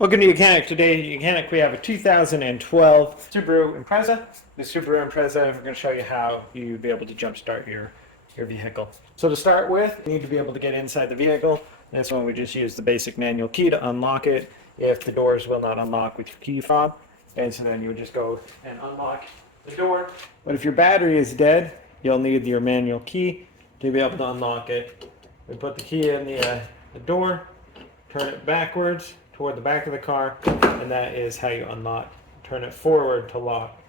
Welcome to YOUCANIC. Today, YOUCANIC, we have a 2012 Subaru Impreza. The Subaru Impreza, we're going to show you how you'd be able to jumpstart your vehicle. So to start with, you need to be able to get inside the vehicle. That's when we just use the basic manual key to unlock it if the doors will not unlock with your key fob. And so then you would just go and unlock the door. But if your battery is dead, you'll need your manual key to be able to unlock it. We put the key in the door, turn it backwards toward the back of the car, and that is how you unlock. Turn it forward to lock.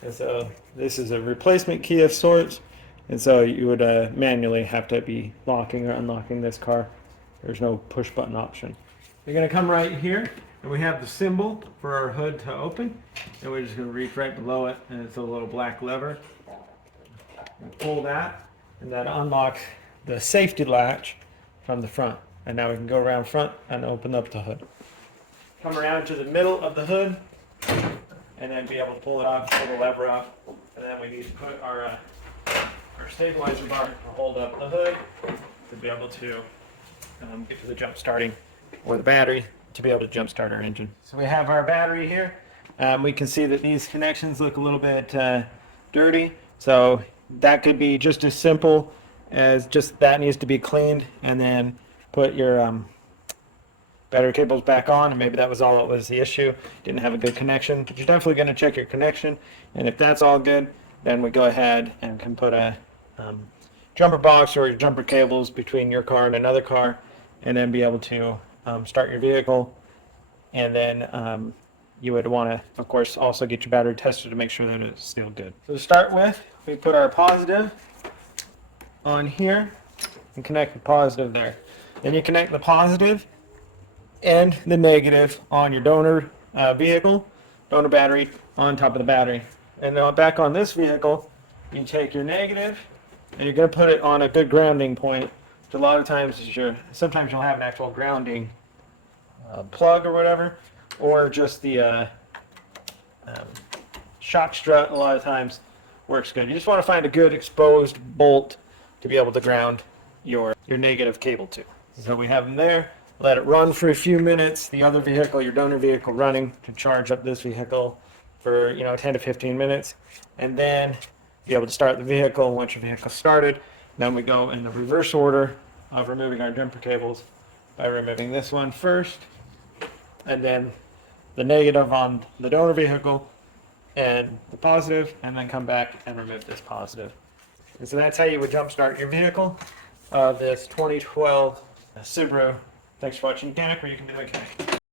And so this is a replacement key of sorts, and so you would manually have to be locking or unlocking this car. There's no push button option. You're going to come right here, and we have the symbol for our hood to open, and we're just going to reach right below it, and it's a little black lever. Pull that, and that unlocks the safety latch from the front. And now we can go around front and open up the hood. Come around to the middle of the hood and then be able to pull it off, pull the lever off. And then we need to put our stabilizer bar to hold up the hood to be able to get to the jump starting, or the battery to be able to jump start our engine. So we have our battery here. We can see that these connections look a little bit dirty. So that could be just as simple as just that needs to be cleaned, and then put your battery cables back on, and maybe that was all it was the issue. Didn't have a good connection, but you're definitely going to check your connection, and if that's all good, then we go ahead and can put a jumper box or your jumper cables between your car and another car, and then be able to start your vehicle. And then you would want to, of course, also get your battery tested to make sure that it's still good. So to start with, we put our positive on here and connect the positive there. Then you connect the positive and the negative on your donor donor battery on top of the battery. And now back on this vehicle, you take your negative and you're going to put it on a good grounding point, which a lot of times is sometimes you'll have an actual grounding plug or whatever, or just the shock strut a lot of times works good. You just want to find a good exposed bolt to be able to ground your negative cable to. So we have them there. Let it run for a few minutes. The other vehicle, your donor vehicle, running to charge up this vehicle for 10 to 15 minutes, and then be able to start the vehicle. Once your vehicle started, then we go in the reverse order of removing our jumper cables by removing this one first, and then the negative on the donor vehicle and the positive, and then come back and remove this positive. And so that's how you would jumpstart your vehicle. This 2012 Subaru. Thanks for watching YOUCANIC, where you can do YOUCANIC.